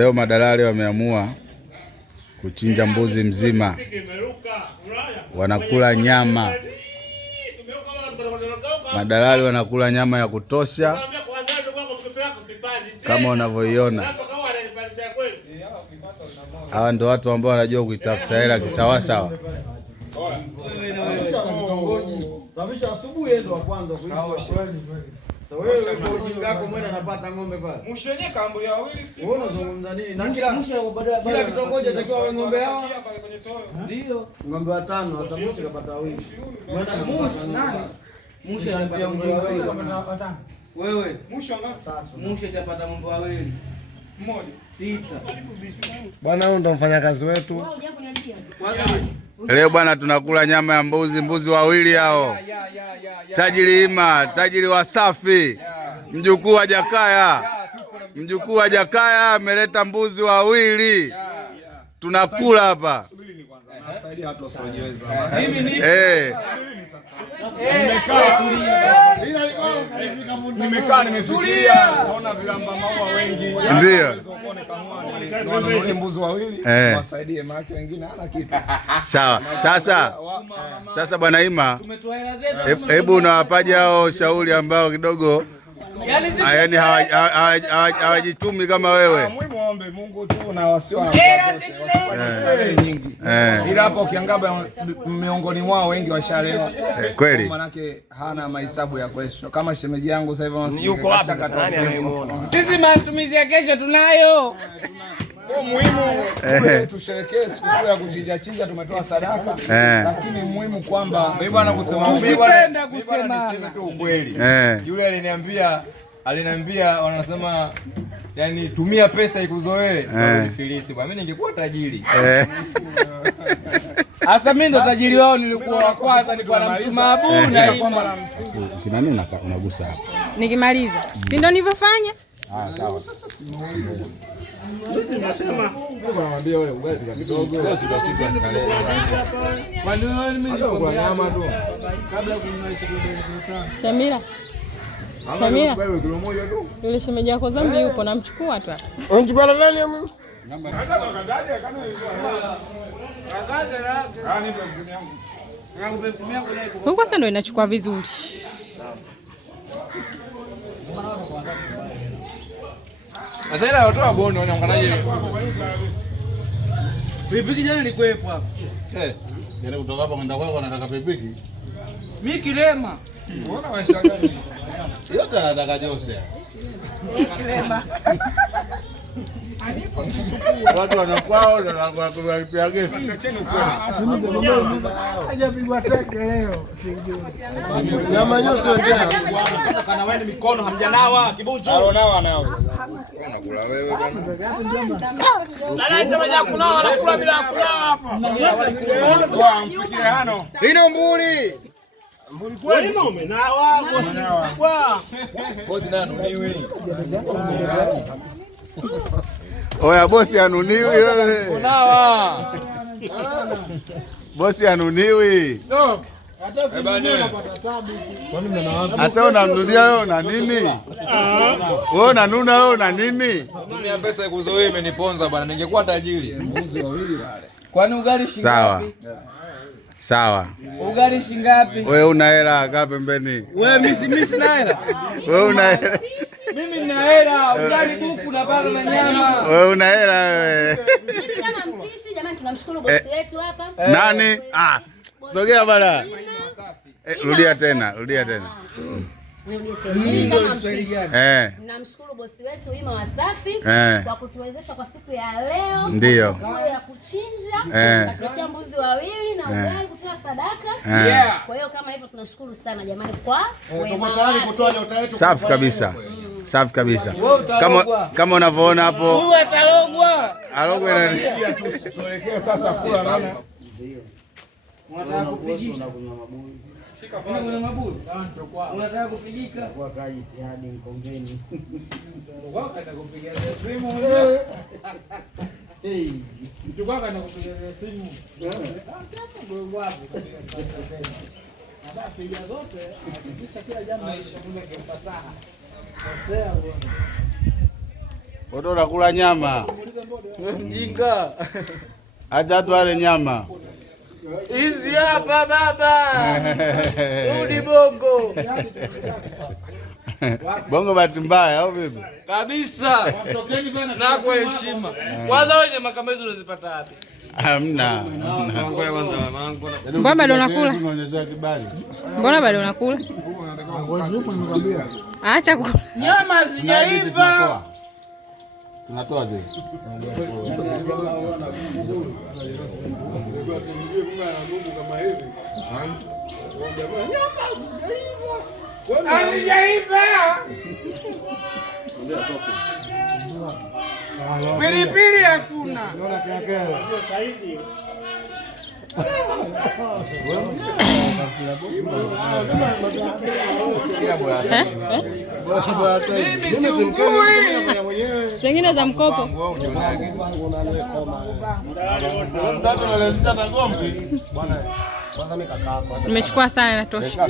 Leo madalali wameamua kuchinja mbuzi mzima, wanakula nyama. Madalali wanakula nyama ya kutosha kama unavyoiona. Hawa ndio watu ambao wanajua kuitafuta hela kisawasawa. Safisha asubuhi ndio wa kwanza kuiosha. Sasa wewe kwa ujinga wako mwana anapata ng'ombe pale. Mshenye kambo ya wawili sio. Wewe unazungumza nini? Na kila kitongoji atakiwa wewe ng'ombe hao. Ndio. Ng'ombe watano, sasa mwisho kapata wawili. Mwana anapata nani? Mwisho anapata ng'ombe wawili kama watano. Wewe, mwisho ngapi? Mwisho hajapata ng'ombe wawili. Mmoja. 6. Bwana huyu ndo mfanyakazi wetu. Leo bwana tunakula nyama ya mbuzi wawili hao. Tajiri Ima, tajiri Wasafi. Mjukuu wa Jakaya. Mjukuu wa Jakaya ameleta mbuzi wawili. Tunakula hapa. Nimekaa nimefikiria naona vilamba maua wengi. Ndio. Wale mbuzi wawili wasaidie maki wengine hana kitu. Sawa. Sasa bwana Ima, hebu unawapaje hao shauri ambao kidogo yaani hawajitumi kama wewe? Muhimu waombe Mungu tu na wasiwa nyingi. Ila hapo ukiangalia miongoni mwao wengi washalewa. Kweli. Manake hana mahesabu ya kesho. Kama shemeji yangu sasa hivi yuko wapi? Nani anayemuona? Sisi matumizi ya kesho tunayo. Kwa muhimu tusherekee sikukuu ya kuchinja tumetoa sadaka. Lakini muhimu kwamba mimi bwana tusipenda kusema tu ukweli. Yule aliniambia wanasema yani tumia pesa ikuzoee ndio filisi bwana. Mimi ningekuwa tajiri. Asa mimi ndo tajiri wao, nilikuwa wa kwanza, nilikuwa na mtuma Abu na Ima. Kina nini unagusa hapa? Nikimaliza. Si ndo nilivyofanya? Sawa. Sisi nasema Mungu anamwambia wewe ugali kidogo. Sasa tutasikia kale. Maneno mimi niko nyama tu. Kabla kununua chakula. Shamira. Wewe kilo moja tu. Yule shemeji yako Zambi yupo, namchukua tu hapa. Unachukua na nani mimi? namba. Hata kandaje kana hizo. Kandaje lake. Ni pesa yangu. Yangu pesa yangu leo. Huko sasa ndio inachukua vizuri. Sasa ile watoa bondo wanaangalaje? Pipiki jana nilikuwepo hapa. Jana kutoka hapa kwenda kwako nataka pipiki. Mimi kilema. Unaona maisha gani? Yote anataka Jose. Kilema. Watu wanakwao na wanakuwa gesi. Hajapigwa teke leo. Sijui. Nyama nyusi wengine. Kana wewe mikono hamjanawa kibunju. Alonao nao. Unakula wewe bwana. Dada jamaa kunawa anakula bila kula hapa. Kwa mfikie hano. Ino mbuli. Mbuli kweli umenawa kwa. Bosi nani wewe? Oya bosi anuniwi wewe. Unawa. Bosi anuniwi. No. Asa unamnunia wewe na nini? Wewe unanuna wewe na nini? Tumia pesa ikuzoee imeniponza bwana, ningekuwa tajiri. Mbuzi wawili wale. Kwani ugali shingapi? Sawa. Ugali shingapi? Wewe una hela kaa pembeni. Wewe mimi sina hela. Wewe una hela. Mimi nina hela, ugali kuku na bado na nyama. Wewe una hela wewe. Kama mpishi jamani, tunamshukuru bosi wetu hapa. Nani? Sogea bana. Rudia tena. Namshukuru bosi wetu Ima Wasafi kwa kutuwezesha kwa siku ya leo. Ndio. Ya kuchinja, kuletea mbuzi wawili na ugali kutoa sadaka. Kwa hiyo kama hivyo tunashukuru sana jamani kwa Tuko tayari kutoa nyota yetu. Safi kabisa. Safi kabisa. Kama unavyoona hapo. Huyu atalogwa. Alogwe nani? Tuelekee sasa kula naona. Unataka kupigika? Shika pale kuna maburu. Unataka kupigika? Kwa kaji hadi Mkongeni. Wako atakupigia simu. Mtu wako anakupigia simu. Hapo wapi? Anapiga zote, hakikisha kila jambo maisha kule kimpataha. Sasa Watu wanakula nyama. Mjinga. Hata watu wale nyama. Hizi hapa baba. Rudi Bongo. Bongo bahati mbaya au vipi? Kabisa. Na kwa heshima. Kwanza wewe nyama kama hizo unazipata wapi? Hamna. Mbona bado unakula? Unaonyesha kibali. Mbona bado unakula? Acha kula. Nyama hazijaiva. Tunatoa zile. Hazijaiva. Pilipili hakuna. Zingine za mkopo. Nimechukua sana, inatosha.